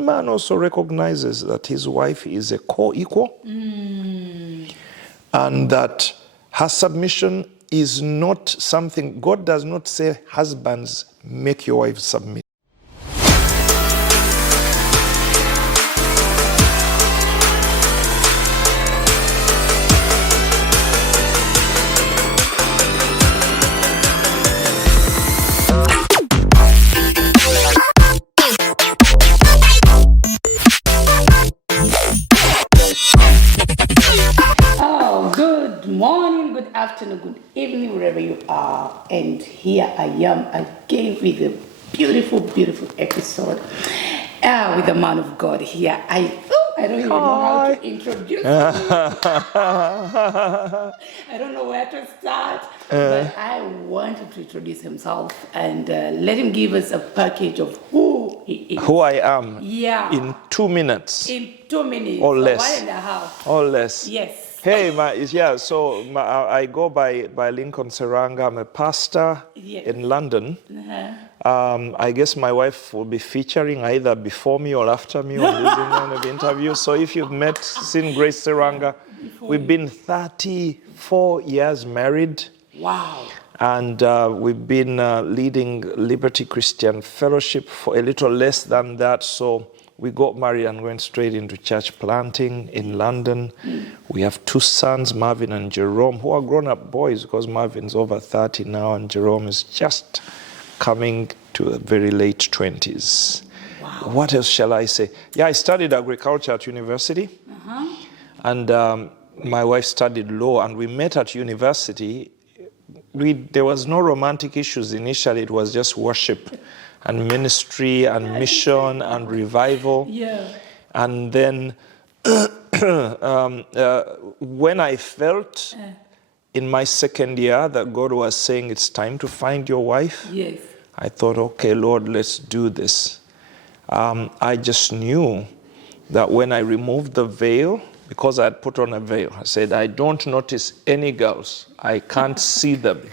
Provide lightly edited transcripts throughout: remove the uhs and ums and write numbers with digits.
man also recognizes that his wife is a co-equal, and that her submission is not something, God does not say, husbands, make your wife submit. Good morning, good afternoon, good evening, wherever you are. And here I am again with a beautiful, beautiful episode with the man of God here. I don't even know how to introduce him. I don't know where to start, but I want him to introduce himself and let him give us a package of who he is. Who I am. Yeah. In 2 minutes. In 2 minutes. Or less. 1.5. Or less. Yes. Hey, I go by Lincoln Serwanga. I'm a pastor in London. I guess my wife will be featuring either before me or after me on this kind of interview. So if you've seen Grace Serwanga, we've been 34 years married. Wow. And we've been leading Liberty Christian Fellowship for a little less than that. So we got married and went straight into church planting in London. We have 2 sons, Marvin and Jerome, who are grown-up boys because Marvin's over 30 now and Jerome is just coming to the very late 20s. Wow. What else shall I say? Yeah, I studied agriculture at university. And my wife studied law, and we met at university. There was no romantic issues initially. It was just worship and ministry and mission and revival. Yeah. And then when I felt in my second year that God was saying it's time to find your wife, yes, I thought, okay, Lord, let's do this. I just knew that when I removed the veil, because I had put on a veil, I said, I don't notice any girls. I can't see them.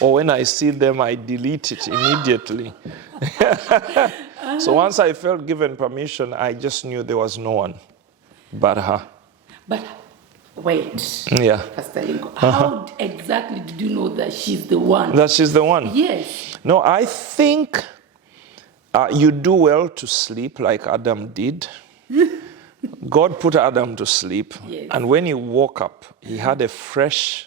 Or when I see them, I delete it immediately. So once I felt given permission, I just knew there was no one but her. But wait, Yeah. Pastor Lincoln, how exactly did you know that she's the one? That she's the one? Yes. No, I think you do well to sleep like Adam did. God put Adam to sleep. Yes. And when he woke up, he had a fresh,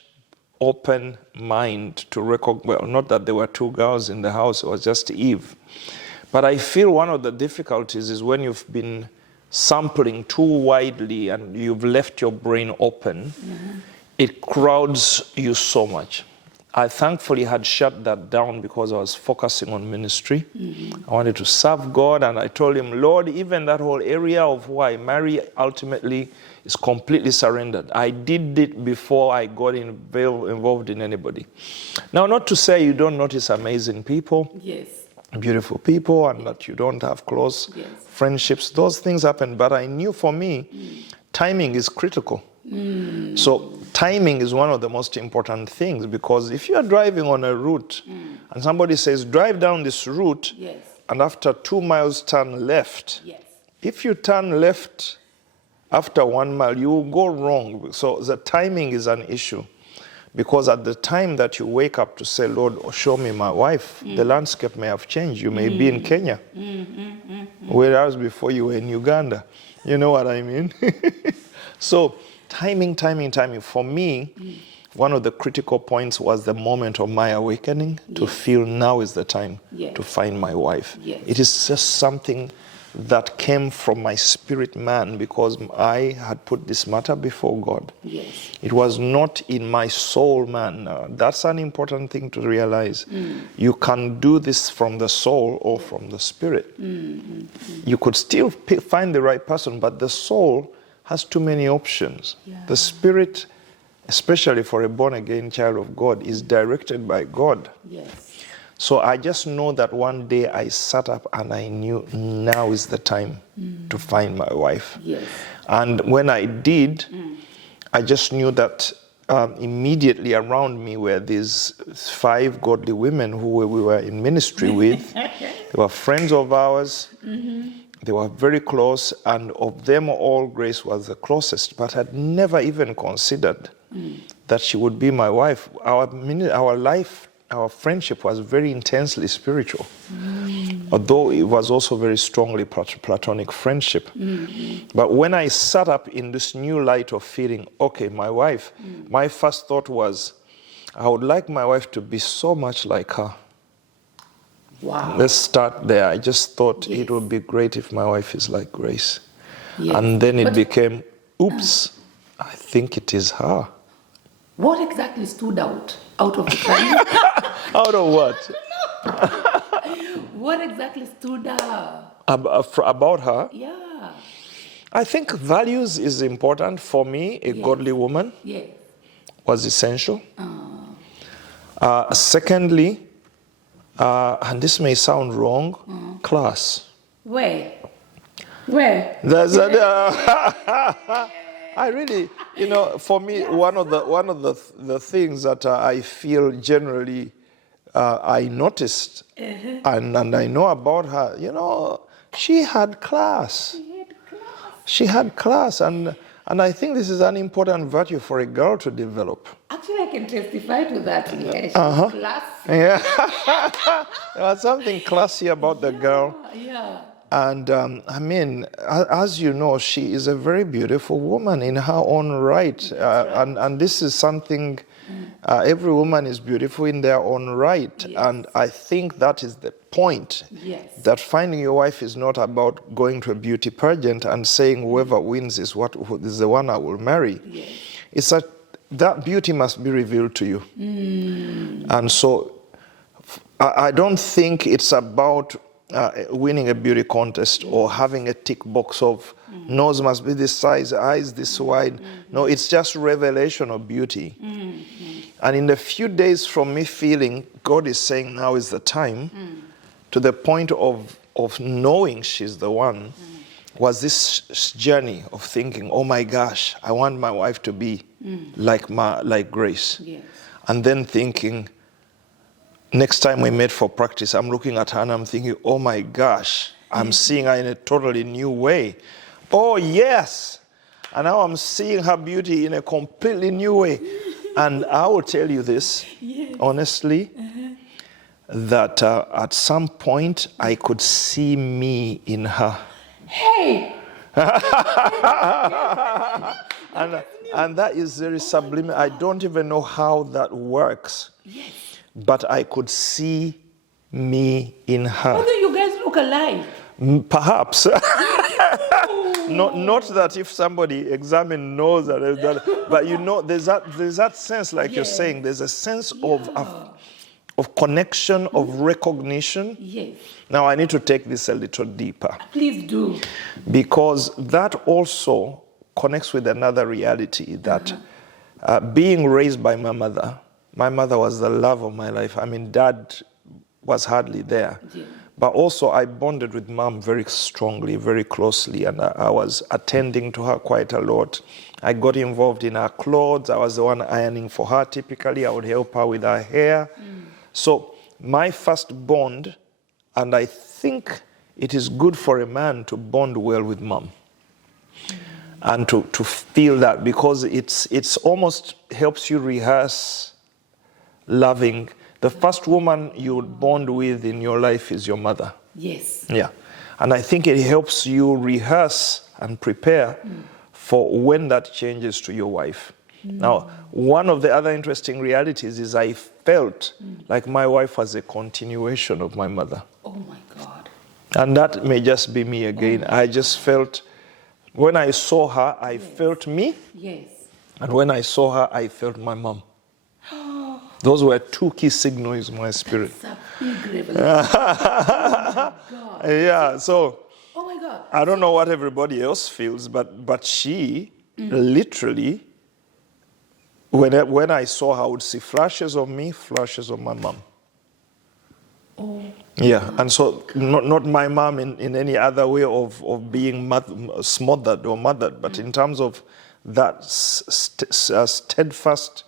open mind to recognize, well, not that there were 2 girls in the house, it was just Eve. But I feel one of the difficulties is when you've been sampling too widely and you've left your brain open, it crowds you so much. I thankfully had shut that down because I was focusing on ministry. I wanted to serve God, and I told him, Lord, even that whole area of who I marry ultimately is completely surrendered. I did it before I got involved in anybody. Now, not to say you don't notice amazing people, Yes. beautiful people, and that you don't have close friendships. Those things happen, but I knew for me, timing is critical. So timing is one of the most important things, because if you are driving on a route and somebody says, drive down this route, and after 2 miles turn left, if you turn left after 1 mile, you will go wrong. So the timing is an issue, because at the time that you wake up to say, Lord, show me my wife, the landscape may have changed. You may be in Kenya, whereas before you were in Uganda. You know what I mean? So timing. For me, one of the critical points was the moment of my awakening to feel now is the time to find my wife. It is just something that came from my spirit man, because I had put this matter before God. It was not in my soul man. That's an important thing to realize. You can do this from the soul or from the spirit. You could still find the right person, but the soul has too many options. The spirit, especially for a born-again child of God, is directed by God. So I just know that one day I sat up and I knew now is the time to find my wife. And when I did, I just knew that immediately around me were these 5 godly women who we were in ministry with. They were friends of ours. They were very close, and of them all, Grace was the closest, but had never even considered that she would be my wife. Our life, our friendship was very intensely spiritual, although it was also very strongly platonic friendship. But when I sat up in this new light of feeling, okay, my wife, my first thought was, I would like my wife to be so much like her. Wow. Let's start there. I just thought Yes. it would be great if my wife is like Grace. Yes. And then it But became, oops, I think it is her. what exactly stood out of the time? Out of what? What exactly stood out? About her? Yeah. I think values is important for me. A Yes. godly woman Yes. was essential. Secondly, and this may sound wrong, class. Where? There's I really, for me, one of the things that I feel generally I noticed and I know about her, she had class. She had class, and I think this is an important virtue for a girl to develop. Actually, I can testify to that. Yeah, she's classy. Yeah, there was something classy about the girl. Yeah. And as you know, she is a very beautiful woman in her own right. And this is something, every woman is beautiful in their own right. Yes. And I think that is the point. Yes. That finding your wife is not about going to a beauty pageant and saying whoever wins is the one I will marry. Yes. It's that beauty must be revealed to you. And so I don't think it's about winning a beauty contest or having a tick box of nose must be this size, eyes this wide. No, it's just revelation of beauty. And in the few days from me feeling God is saying now is the time, to the point of knowing she's the one, was this journey of thinking, oh my gosh, I want my wife to be like Grace. Yes. And then thinking, next time we met for practice, I'm looking at her and I'm thinking, oh my gosh, I'm seeing her in a totally new way. Oh yes. And now I'm seeing her beauty in a completely new way. And I will tell you this, honestly, that at some point I could see me in her. Hey! And that is very sublime. I don't even know how that works. Yes. But I could see me in her. Although you guys look alike. Perhaps. Not that if somebody examines knows that, but there's that sense, like you're saying, there's a sense of connection, of recognition. Yes. Now I need to take this a little deeper. Please do. Because that also connects with another reality that being raised by my mother was the love of my life. I mean, Dad was hardly there. Yeah. But also I bonded with Mom very strongly, very closely, and I was attending to her quite a lot. I got involved in her clothes. I was the one ironing for her typically. I would help her with her hair. So my first bond, and I think it is good for a man to bond well with Mom. And to feel that, because it's almost helps you rehearse loving. The first woman you would bond with in your life is your mother. Yes. Yeah. And I think it helps you rehearse and prepare for when that changes to your wife. Now, one of the other interesting realities is I felt like my wife was a continuation of my mother. Oh my God. And that may just be me again. I just felt, when I saw her, I felt me. Yes. And when I saw her, I felt my mom. Those were two key signals in my spirit. That's a big revelation. Oh my God. Yeah, so Oh my God. I don't know what everybody else feels, but she literally, when I saw her, I would see flashes of me, flashes of my mom. Oh. Yeah, and so not my mom in any other way of being smothered or mothered, but in terms of that steadfast,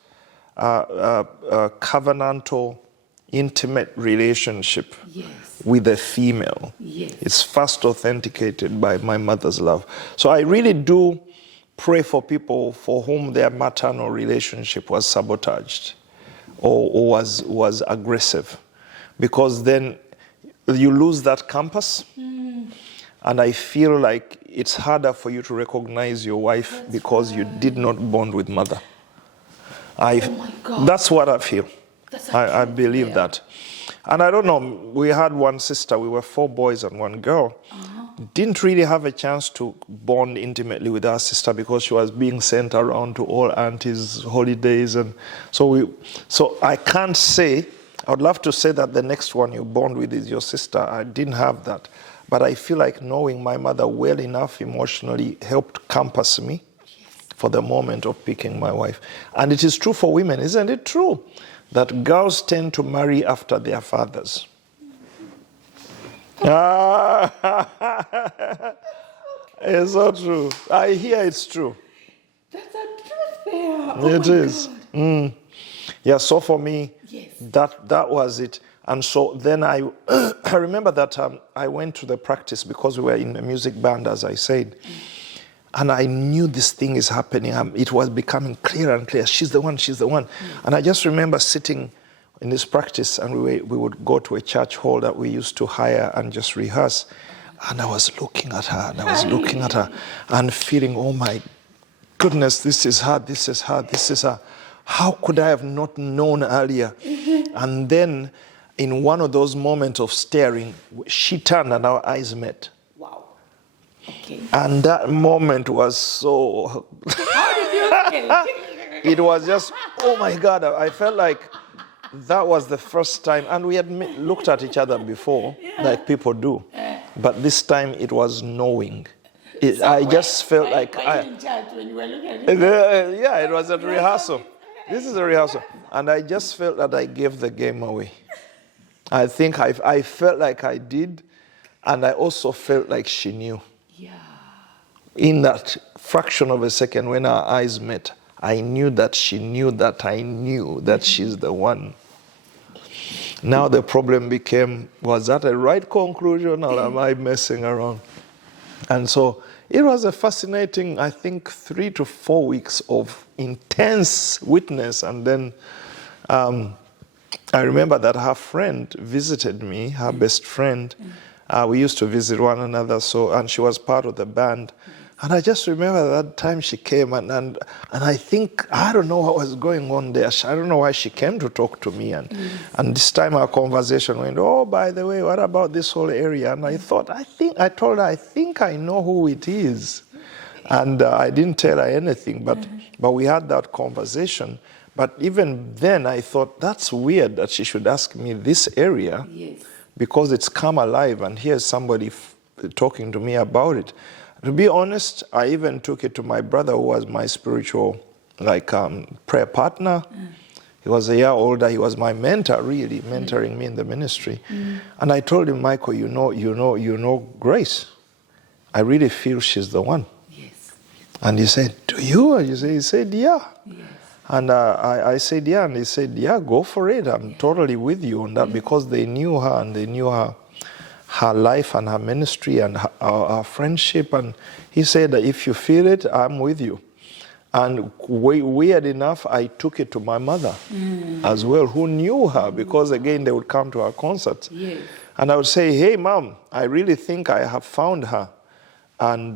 covenantal, intimate relationship Yes. with a female. Yes. It's first authenticated by my mother's love. So I really do pray for people for whom their maternal relationship was sabotaged or was aggressive, because then you lose that compass. And I feel like it's harder for you to recognize your wife because you did not bond with mother. Oh my God. That's what I feel. That's I believe that. And I don't know, we had one sister, we were 4 boys and 1 girl. Didn't really have a chance to bond intimately with our sister because she was being sent around to all aunties' holidays. And so I can't say, I would love to say that the next one you bond with is your sister. I didn't have that. But I feel like knowing my mother well enough emotionally helped compass me for the moment of picking my wife. And it is true for women, isn't it true? That girls tend to marry after their fathers. It's so true. I hear it's true. That's a truth there. It is. Yeah, so for me, Yes. that was it. And so then I remember that I went to the practice because we were in a music band, as I said. And I knew this thing is happening. It was becoming clearer and clearer. She's the one, she's the one. And I just remember sitting in this practice, and we would go to a church hall that we used to hire and just rehearse. And I was looking at her, and I was looking at her, and feeling, oh my goodness, this is her, this is her, this is her. How could I have not known earlier? And then, in one of those moments of staring, she turned and our eyes met. Wow. Okay. And that moment was so... How did you feel? It was just, oh my God, I felt like that was the first time. And we had looked at each other before, like people do. But this time it was knowing. I just felt like... in church when you were looking at it? Yeah, it was a rehearsal. This is a rehearsal. And I just felt that I gave the game away. I think I felt like I did, and I also felt like she knew. Yeah. In that fraction of a second when our eyes met, I knew that she knew that I knew that she's the one. Now the problem became, was that a right conclusion or am I messing around? And so it was a fascinating, I think, 3 to 4 weeks of intense witness. And then I remember that her friend visited me, her best friend. We used to visit one another, and she was part of the band. And I just remember that time she came, and I think, I don't know what was going on there. I don't know why she came to talk to me. And this time our conversation went, oh, by the way, what about this whole area? And I told her, I think I know who it is. And I didn't tell her anything, but we had that conversation. But even then I thought, that's weird that she should ask me this area. Yes. Because it's come alive, and here's somebody talking to me about it. To be honest, I even took it to my brother, who was my spiritual, prayer partner. He was a year older. He was my mentor, really, mentoring me in the ministry. And I told him, Michael, you know Grace. I really feel she's the one. Yes. And he said, do you? He said, yeah. Yes. And I said, yeah. And he said, yeah, go for it. I'm totally with you on that, because they knew her, and they knew her life and her ministry and our friendship. And he said that if you feel it, I'm with you. And weird enough, I took it to my mother as well, who knew her, because again, they would come to our concerts. Yes. And I would say, hey, Mom, I really think I have found her. And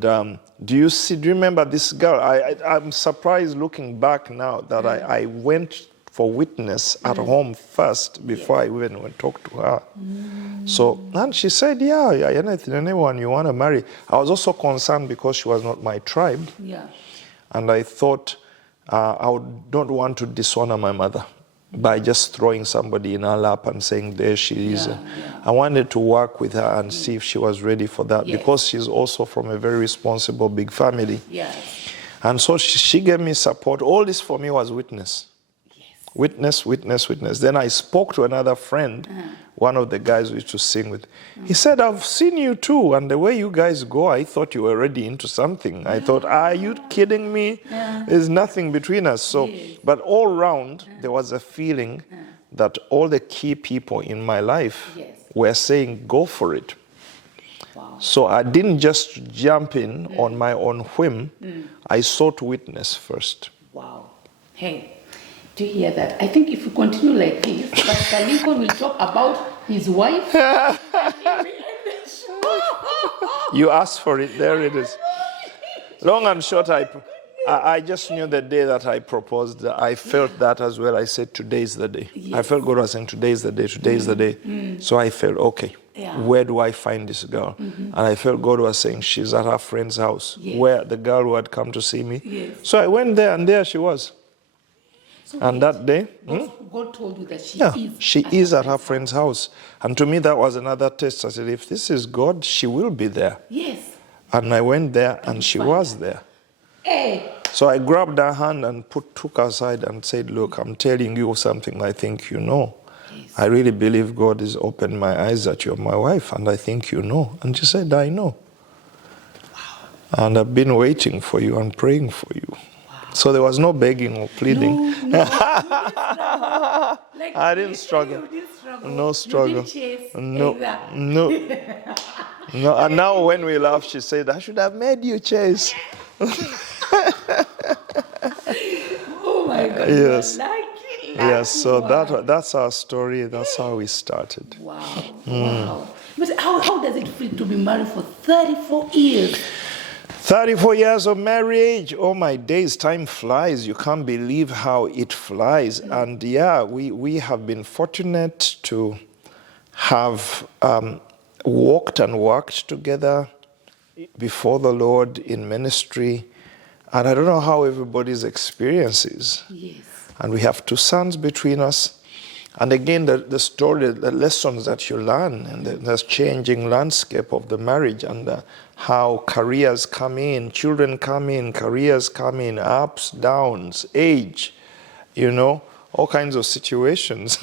do you remember this girl? I'm surprised looking back now that I went for witness at home first before I even went to talk to her. So, and she said, yeah, anyone you want to marry. I was also concerned because she was not my tribe. Yeah. And I thought I would not want to dishonor my mother by just throwing somebody in her lap and saying, there she is. I wanted to work with her and see if she was ready for that, because she's also from a very responsible, big family. Yes. And so she gave me support. All this for me was witness. Witness, witness, witness. Then I spoke to another friend, one of the guys we used to sing with. He said, I've seen you too, and the way you guys go, I thought you were already into something. I thought, are you kidding me? There's nothing between us. So, but all round, there was a feeling that all the key people in my life Yes. were saying, go for it. Wow. So I didn't just jump in on my own whim. I sought witness first. Wow. Hey, do you hear that? I think if we continue like this, Pastor Lincoln will talk about his wife. And he will end the show. You asked for it, there it is. Long and short, I just knew the day that I proposed, I felt that as well. I said, today is the day. Yes. I felt God was saying, today is the day, today is the day. So I felt, okay, where do I find this girl? And I felt God was saying, she's at her friend's house, where the girl who had come to see me. Yes. So I went there, and there she was. So And that day, God told you that she is at her friend's house. And to me, that was another test. I said, if this is God, she will be there. Yes. And I went there, and she was there. Hey. So I grabbed her hand and took her aside and said, look, I'm telling you something I think you know. Yes. I really believe God has opened my eyes that you're my wife, and I think you know. And she said, I know. Wow. And I've been waiting for you and praying for you. Wow. So there was no begging or pleading. No, like, I didn't struggle. No struggle. You didn't chase No. either. No. No. And now when we laugh, she said, I should have made you chase. Oh my God. Yes. Lucky. Yes, so that's our story. That's how we started. Wow. Wow. But how does it feel to be married for 34 years? 34 years of marriage. Oh my days, time flies. You can't believe how it flies. And yeah, we have been fortunate to have walked and worked together before the Lord in ministry. And I don't know how everybody's experience is. Yes. And we have 2 sons between us. And again, the story, the lessons that you learn, and the changing landscape of the marriage, and how careers come in, children come in, careers come in, ups, downs, age, all kinds of situations.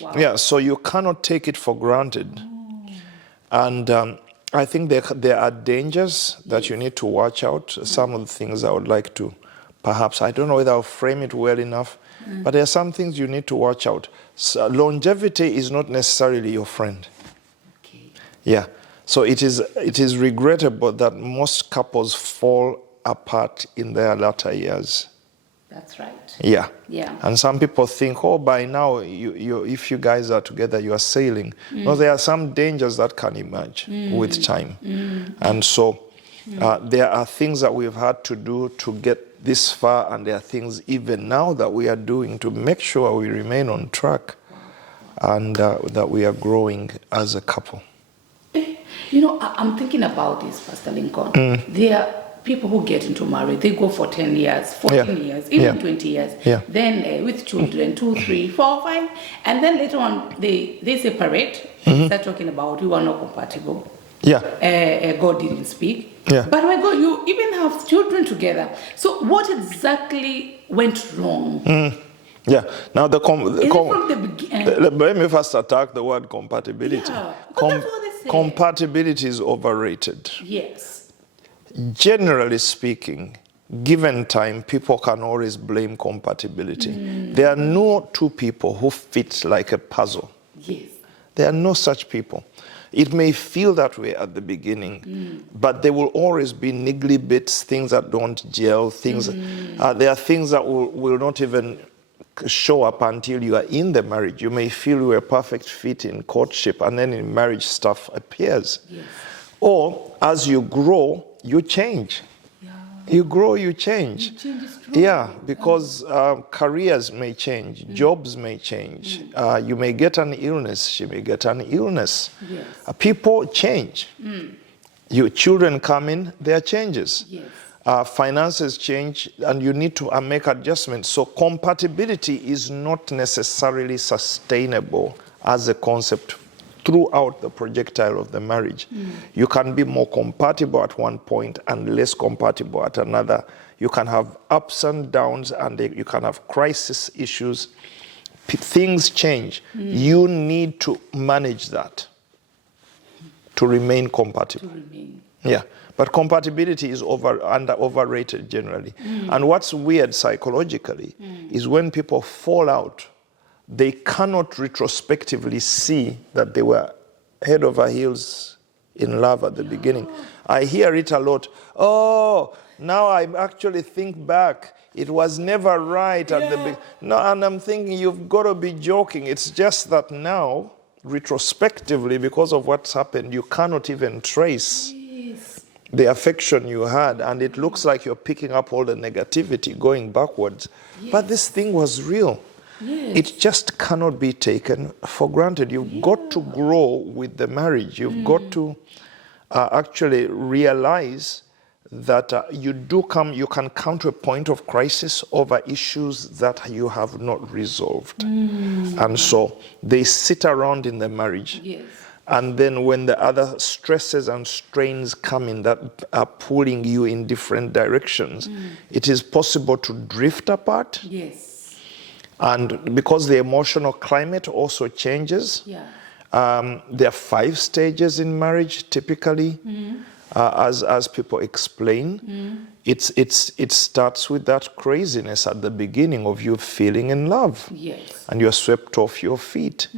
Wow. Yeah, so you cannot take it for granted. And I think there are dangers that you need to watch out. Some of the things I would like to, perhaps, I don't know whether I'll frame it well enough, but there are some things you need to watch out. So longevity is not necessarily your friend. Okay. Yeah. So it is regrettable that most couples fall apart in their latter years. That's right. Yeah. Yeah. And some people think, by now, if you guys are together, you are sailing. No, there are some dangers that can emerge with time. And so there are things that we've had to do to get this far, and there are things even now that we are doing to make sure we remain on track and that we are growing as a couple. I'm thinking about this, Pastor Lincoln. There are people who get into marriage, they go for 10 years, 14 years, even 20 years. Yeah. Then with children, 2, 3, 4, 5. And then later on, they separate, start talking about you are not compatible. Yeah. God didn't speak. Yeah. But my God, you even have children together. So what exactly went wrong? Yeah. Now Is it from the beginning? Let me first attack the word compatibility. Yeah. That's what they say. Compatibility is overrated. Yes. Generally speaking, given time, people can always blame compatibility. There are no 2 people who fit like a puzzle. Yes. There are no such people. It may feel that way at the beginning, but there will always be niggly bits, things that don't gel, things. There are things that will not even show up until you are in the marriage. You may feel you are a perfect fit in courtship, and then in marriage stuff appears. Yes. Or as you grow, you change. Yeah. You grow, you change. Yeah, because careers may change, jobs may change. You may get an illness, she may get an illness. Yes. People change. Your children come in, there are changes. Yes. Finances change, and you need to make adjustments. So compatibility is not necessarily sustainable as a concept throughout the projectile of the marriage. You can be more compatible at one point and less compatible at another. You can have ups and downs, and you can have crisis issues. Things change. You need to manage that to remain compatible. Yeah. But compatibility is overrated generally. And what's weird psychologically is when people fall out they cannot retrospectively see that they were head over heels in love at the beginning. I hear it a lot. Oh, now I actually think back. It was never right at the beginning. No, and I'm thinking, you've got to be joking. It's just that now, retrospectively, because of what's happened, you cannot even trace the affection you had, and it looks like you're picking up all the negativity going backwards. But this thing was real. It just cannot be taken for granted. You've got to grow with the marriage. You've got to actually realize that you can come to a point of crisis over issues that you have not resolved. And so they sit around in the marriage. And then when the other stresses and strains come in that are pulling you in different directions, it is possible to drift apart. And because the emotional climate also changes, there are 5 stages in marriage typically, as people explain. It starts with that craziness at the beginning of you feeling in love, and you're swept off your feet,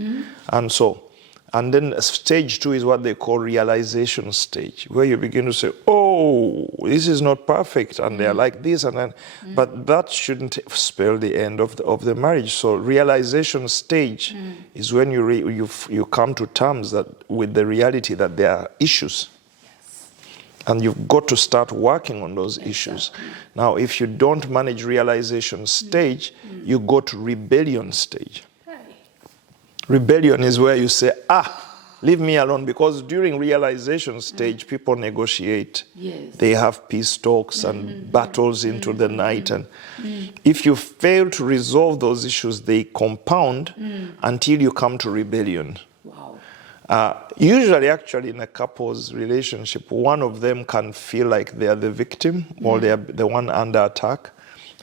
and then stage 2 is what they call realization stage, where you begin to say, oh, this is not perfect, and they're like this, and then, but that shouldn't spell the end of the marriage. So realization stage is when you come to terms with the reality that there are issues. And you've got to start working on those issues. Now, if you don't manage realization stage, you go to rebellion stage. Rebellion is where you say, leave me alone, because during realization stage, people negotiate. They have peace talks and battles into the night. And if you fail to resolve those issues, they compound until you come to rebellion. Usually, actually, in a couple's relationship, one of them can feel like they're the victim or they're the one under attack.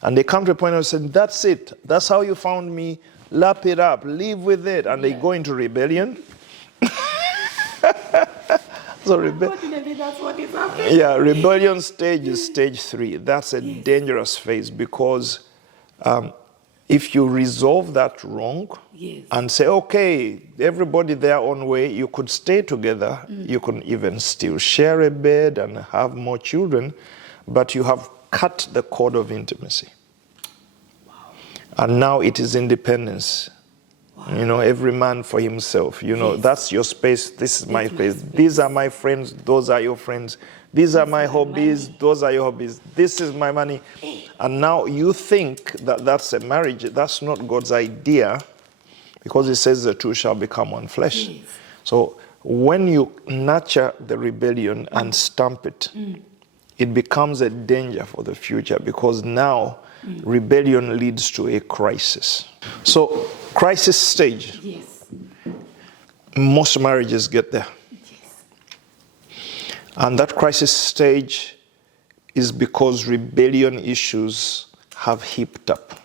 And they come to a point of saying, that's it. That's how you found me. Lap it up, live with it, and they go into rebellion. Unfortunately, that's what is happening. Rebellion stage is stage 3. That's a dangerous phase, because if you resolve that wrong and say, okay, everybody their own way, you could stay together, you can even still share a bed and have more children, but you have cut the cord of intimacy. And now it is independence. Every man for himself. That's your space. This is my space. These are my friends. Those are your friends. These are my hobbies. Those are your hobbies. This is my money. And now you think that that's a marriage. That's not God's idea, because it says the two shall become one flesh. So when you nurture the rebellion and stamp it, it becomes a danger for the future, because now rebellion leads to a crisis. So, crisis stage. Most marriages get there. And that crisis stage is because rebellion issues have heaped up.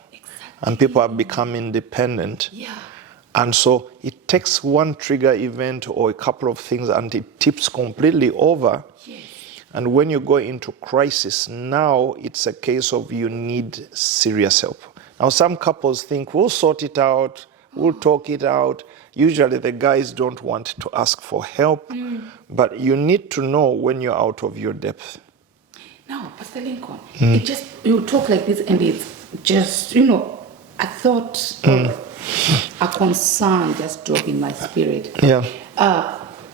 And people have become independent. And so it takes one trigger event or a couple of things and it tips completely over. And when you go into crisis, now it's a case of you need serious help. Now, some couples think, we'll sort it out, we'll talk it out. Usually the guys don't want to ask for help, but you need to know when you're out of your depth. Now, Pastor Lincoln, you talk like this and it's just, a thought a concern just dropped in my spirit.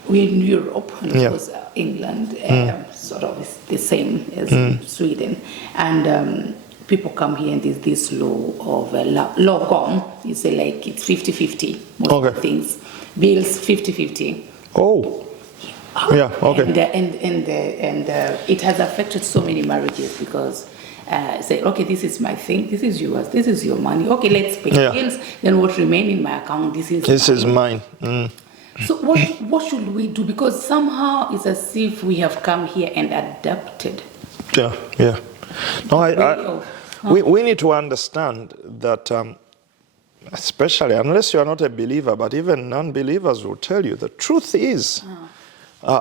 We're in Europe, and of course England, sort of is the same as Sweden. And people come here and there's this law of lagom. You say like it's 50-50, most of the things. Bills 50-50. And it has affected so many marriages, because say, okay, this is my thing, this is yours, this is your money. Okay, let's pay bills. Then what remain in my account, this is mine. So what should we do? Because somehow it's as if we have come here and adapted. No, we need to understand that, especially unless you are not a believer, but even non-believers will tell you, the truth is,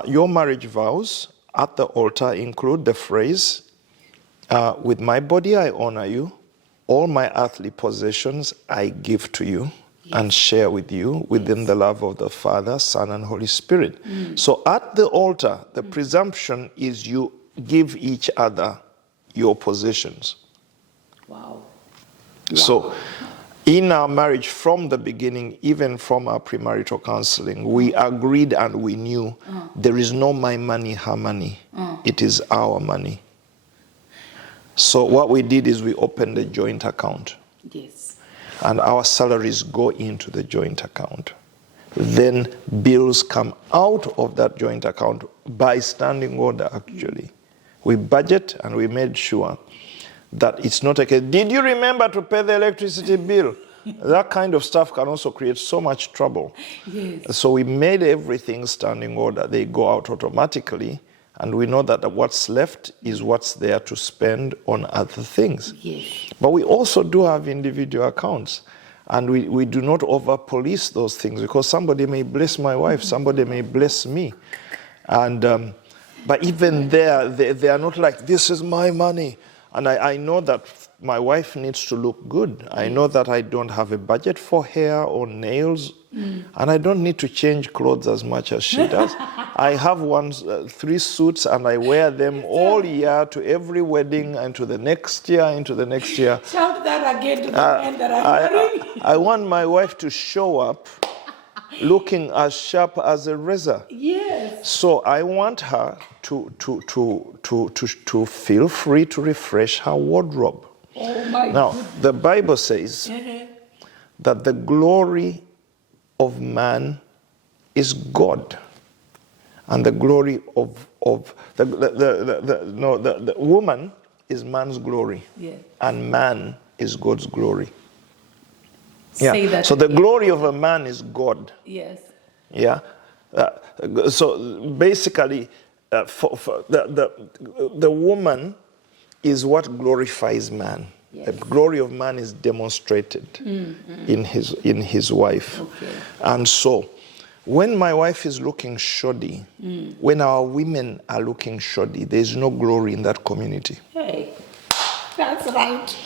your marriage vows at the altar include the phrase, with my body I honor you, all my earthly possessions I give to you. and share with you within the love of the Father, Son, and Holy Spirit. So at the altar, the presumption is you give each other your possessions. Wow. So in our marriage from the beginning, even from our premarital counseling, we agreed and we knew there is no my money, her money. It is our money. So what we did is we opened a joint account. Yes. And our salaries go into the joint account. Then bills come out of that joint account by standing order, actually. We budget and we made sure that it's not a case, did you remember to pay the electricity bill? That kind of stuff can also create so much trouble. Yes. So we made everything standing order. They go out automatically, and we know that what's left is what's there to spend on other things. Yes. But we also do have individual accounts, and we do not over-police those things, because somebody may bless my wife, somebody may bless me. And but even there, they are not like, this is my money. And I know that my wife needs to look good. I know that I don't have a budget for hair or nails, and I don't need to change clothes as much as she does. I have 3 suits, and I wear them all year to every wedding and to the next year, into the next year. Shout that again to the men that are hearing. I want my wife to show up looking as sharp as a razor. Yes. So I want her to feel free to refresh her wardrobe. Oh my Now, goodness. the Bible says that the glory of man is God, and the glory of the woman is man's glory, and man is God's glory. Say that So the again. glory of a man is God. Yes. Yeah. So basically, for the woman is what glorifies man. Yes. The glory of man is demonstrated in his wife. Okay. And so, when my wife is looking shoddy, when our women are looking shoddy, there is no glory in that community. Hey, that's right.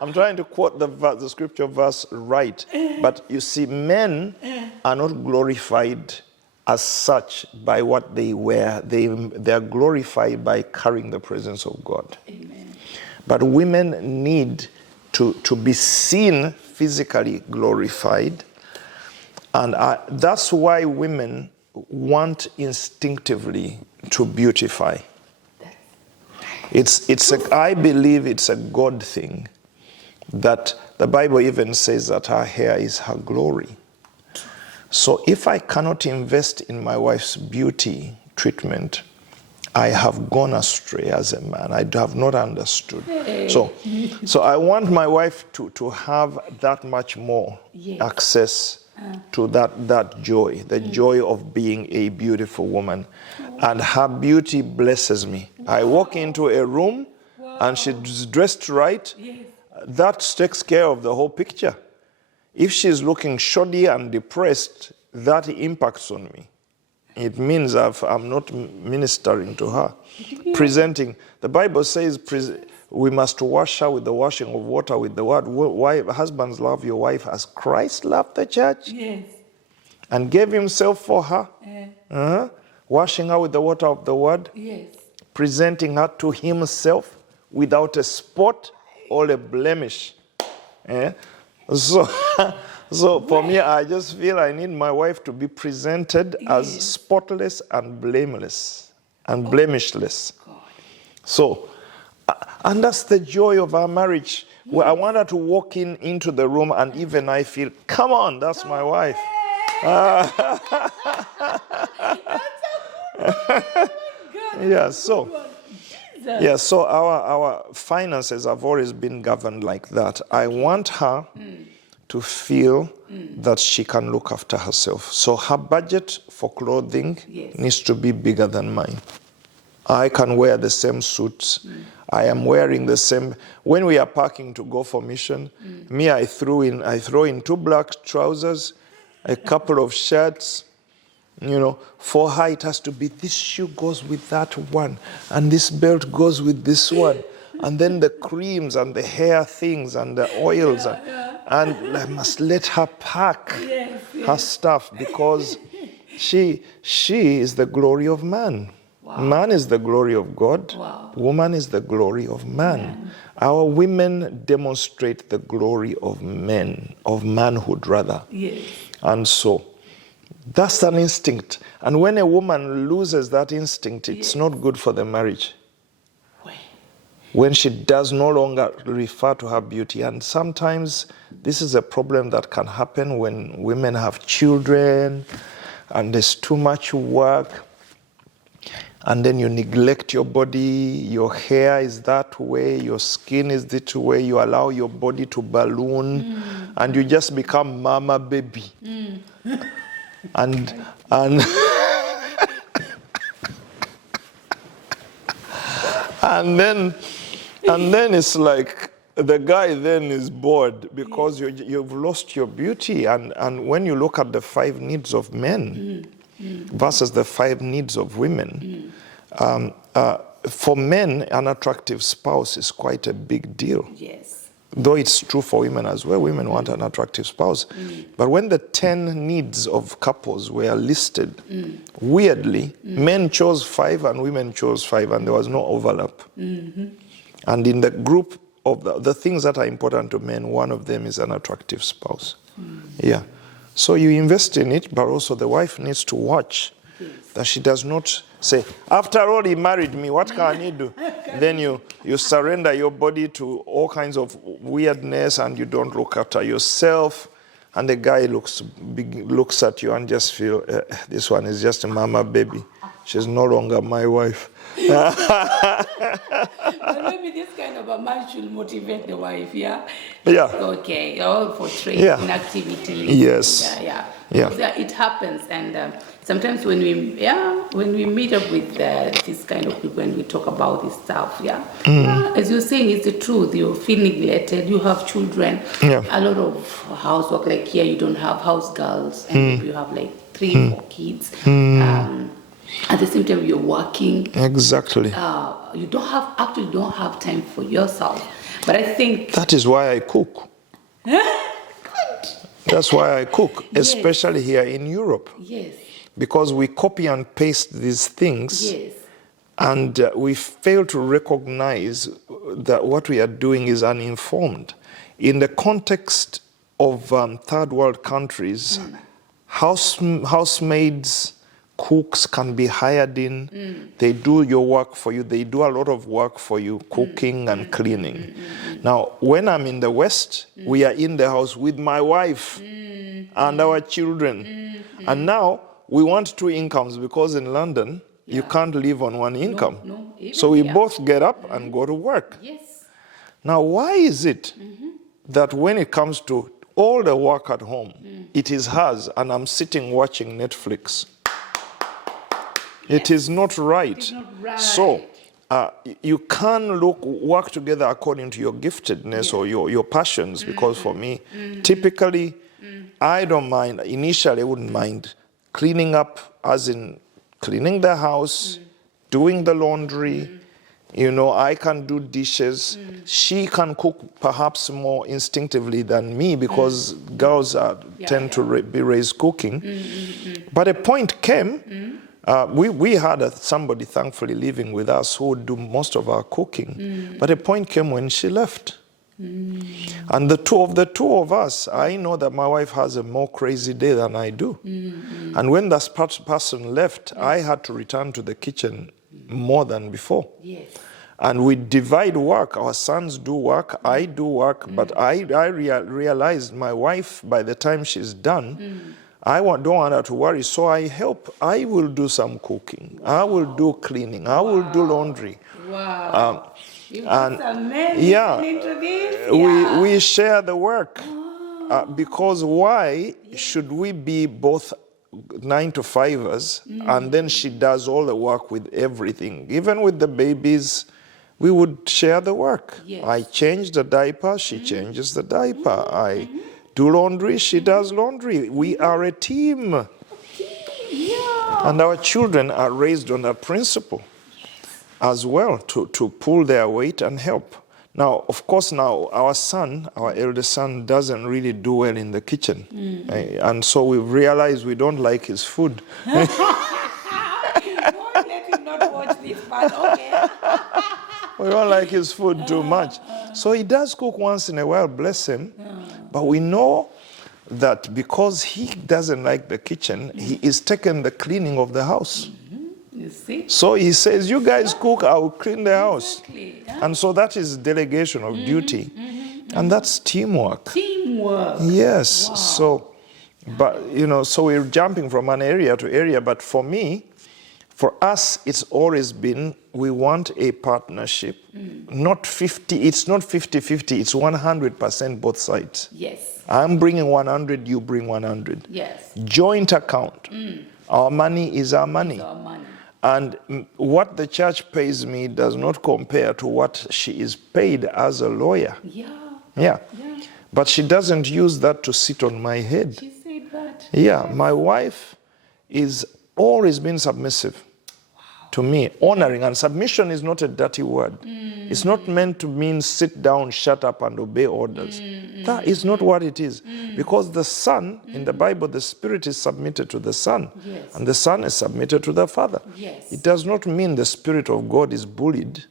I'm trying to quote the scripture verse right. But you see, men are not glorified as such by what they wear. They are glorified by carrying the presence of God. Amen. But women need to be seen physically glorified. And that's why women want instinctively to beautify. I believe it's a God thing, that the Bible even says that her hair is her glory. So if I cannot invest in my wife's beauty treatment, I have gone astray as a man. I have not understood. Hey. So I want my wife to have that much more access to that joy, the joy of being a beautiful woman. And her beauty blesses me. I walk into a room and she's dressed right. That takes care of the whole picture. If she's looking shoddy and depressed, that impacts on me. It means I'm not ministering to her. Presenting. The Bible says we must wash her with the washing of water with the word. Husbands, love your wife as Christ loved the church and gave himself for her. Washing her with the water of the word. Presenting her to himself without a spot or a blemish. So for me, I just feel I need my wife to be presented as spotless and blameless and blemishless. So, and that's the joy of our marriage. Where I want her to walk into the room, and even I feel, come on, that's my wife. So our finances have always been governed like that. I want her to feel that she can look after herself. So her budget for clothing needs to be bigger than mine. I can wear the same suits. I am wearing the same. When we are packing to go for mission, I throw in 2 black trousers, a couple of shirts. For her it has to be, this shoe goes with that one, and this belt goes with this one, and then the creams and the hair things and the oils, and I must let her pack her stuff because she is the glory of man. Wow. Man is the glory of God. Wow. Woman is the glory of man. Our women demonstrate the glory of men, of manhood rather. Yes. And so that's an instinct. And when a woman loses that instinct, it's not good for the marriage. When she does no longer refer to her beauty. And sometimes this is a problem that can happen when women have children and there's too much work. And then you neglect your body, your hair is that way, your skin is this way, you allow your body to balloon, and you just become mama baby. And and then it's like the guy then is bored because you've lost your beauty. And when you look at the 5 needs of men versus the 5 needs of women, for men, an attractive spouse is quite a big deal. Yes. Though it's true for women as well. Women want an attractive spouse. But when the 10 needs of couples were listed, weirdly, men chose 5 and women chose 5, and there was no overlap. And in the group of the things that are important to men, one of them is an attractive spouse. Yeah. So you invest in it, but also the wife needs to watch that she does not say, after all, he married me, what can he do? Then you surrender your body to all kinds of weirdness and you don't look after yourself. And the guy looks at you and just feel, this one is just a mama baby. She's no longer my wife. But maybe this kind of a man should motivate the wife, yeah? Yeah. Okay, all for training activity. Yes. Yeah. Yeah. It happens, and sometimes when we meet up with this kind of people and we talk about this stuff, as you're saying, it's the truth. You feel neglected. You have children. Yeah. A lot of housework. Like here, you don't have house girls, and maybe you have like 3, 4 kids. At the same time, you're working. Exactly. You don't have time for yourself. But I think that is why I cook. That's why I cook, especially here in Europe. Yes. Because we copy and paste these things. Yes. And we fail to recognize that what we are doing is uninformed. In the context of third world countries, housemaids, cooks can be hired in. They do your work for you. They do a lot of work for you, cooking and cleaning. Now, when I'm in the West, we are in the house with my wife and our children. And now we want 2 incomes because in London, you can't live on 1 income. No, so we both get up and go to work. Yes. Now, why is it that when it comes to all the work at home, it is hers and I'm sitting watching Netflix? It is not right. It's not right. So you can work together according to your giftedness or your passions, because for me, typically, I don't mind, initially I wouldn't mind cleaning up, as in cleaning the house, doing the laundry. I can do dishes. She can cook perhaps more instinctively than me because girls tend to be raised cooking. But a point came, we had somebody thankfully living with us who would do most of our cooking. But a point came when she left. And the two of us, I know that my wife has a more crazy day than I do. And when that person left, I had to return to the kitchen more than before. Yes. And we divide work. Our sons do work, I do work, but I realized my wife, by the time she's done, I don't want her to worry, so I help. I will do some cooking. I will do cleaning. I will do laundry. Wow. And into this? we share the work. Because why should we be both 9-to-5ers and then she does all the work with everything? Even with the babies, we would share the work. Yes. I change the diaper, she changes the diaper. I do laundry, she does laundry. We are a team. Yeah. And our children are raised on that principle. as well to pull their weight and help. Now, of course, now our son, our eldest son, doesn't really do well in the kitchen. And so we've realized we don't like his food. Won't let him not watch this, but okay. We don't like his food too much. So he does cook once in a while, bless him. But we know that because he doesn't like the kitchen, he is taking the cleaning of the house. You see? So he says, you guys cook, I will clean the house. Exactly. And so that is delegation of duty. And that's teamwork. Teamwork. Yes. Wow. So, but, so we're jumping from an area to area. But for me, for us, it's always been, we want a partnership. Not 50, it's not 50-50, it's 100% both sides. Yes. I'm bringing 100, you bring 100. Yes. Joint account. Our money is our money. It's our money. And what the church pays me does not compare to what she is paid as a lawyer. Yeah. But she doesn't use that to sit on my head. She said that. Yeah, my wife is always been submissive to me, honoring. And submission is not a dirty word. It's not meant to mean sit down, shut up, and obey orders. That is not what it is. Because the Son, in the Bible, the Spirit is submitted to the Son. Yes. And the Son is submitted to the Father. Yes. It does not mean the Spirit of God is bullied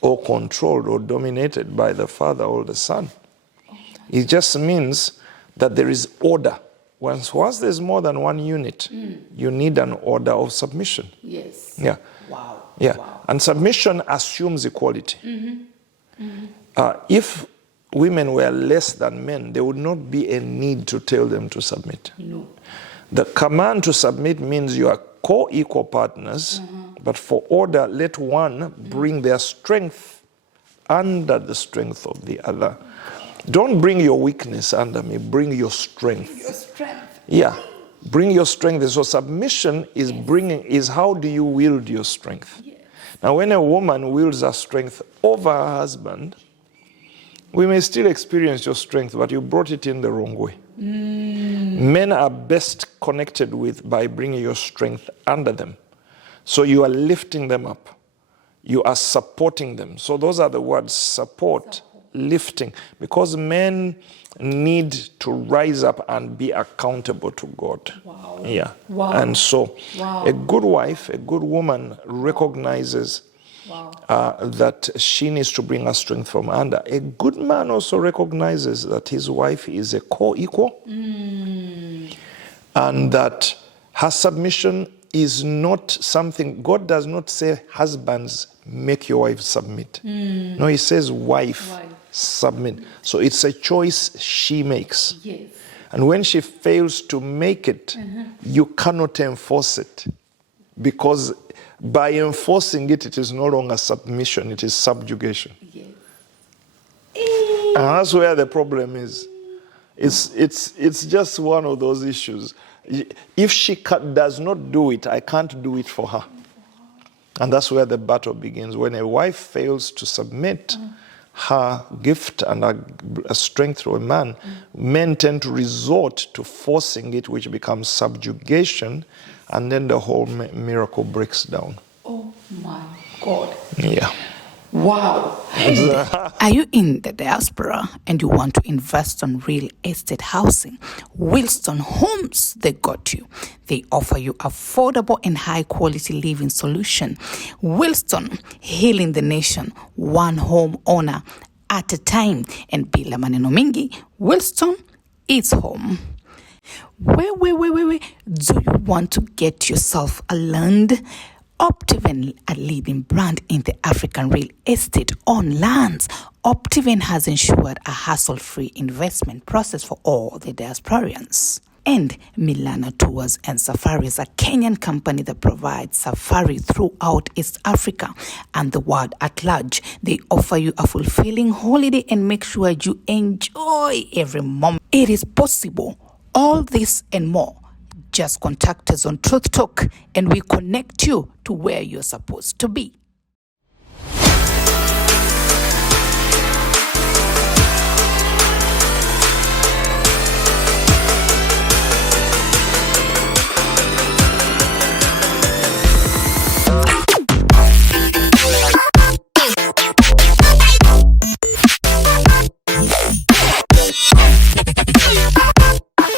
or controlled or dominated by the Father or the Son. It just means that there is order. Once there's more than one unit, you need an order of submission. Yes. Yeah. Wow. Yeah. Wow. And submission assumes equality. If women were less than men, there would not be a need to tell them to submit. No. The command to submit means you are co-equal partners, but for order, let one bring their strength under the strength of the other. Don't bring your weakness under me, bring your strength. Your strength. Yeah, bring your strength. So submission is is how do you wield your strength? Yes. Now, when a woman wields her strength over her husband, we may still experience your strength, but you brought it in the wrong way. Men are best connected with by bringing your strength under them. So you are lifting them up. You are supporting them. So those are the words, support, lifting. Because men need to rise up and be accountable to God. Wow. Yeah. Wow. And so Wow. a good wife, a good woman recognizes that she needs to bring her strength from under. A good man also recognizes that his wife is a co-equal and that her submission is not something, God does not say, husbands, make your wife submit. No, he says, wife, submit. So it's a choice she makes. Yes. And when she fails to make it, you cannot enforce it. Because by enforcing it, it is no longer submission, it is subjugation. Yes. And that's where the problem is. It's just one of those issues. If she does not do it, I can't do it for her. And that's where the battle begins. When a wife fails to submit her gift and her strength to a man, men tend to resort to forcing it, which becomes subjugation, and then the whole miracle breaks down. Oh my God. Yeah. Wow. Are you in the diaspora and you want to invest on real estate housing? Wilston Homes, they got you. They offer you affordable and high quality living solution. Wilston, healing the nation, one home owner at a time. And bila maneno mingi, Wilston is home. Wait. Do you want to get yourself a land? Optiven, a leading brand in the African real estate on lands. Optiven has ensured a hassle-free investment process for all the diasporians. And Milana Tours and Safaris, a Kenyan company that provides safari throughout East Africa and the world at large. They offer you a fulfilling holiday and make sure you enjoy every moment. It is possible. All this and more. Just contact us on Truth Talk and we connect you to where you're supposed to be.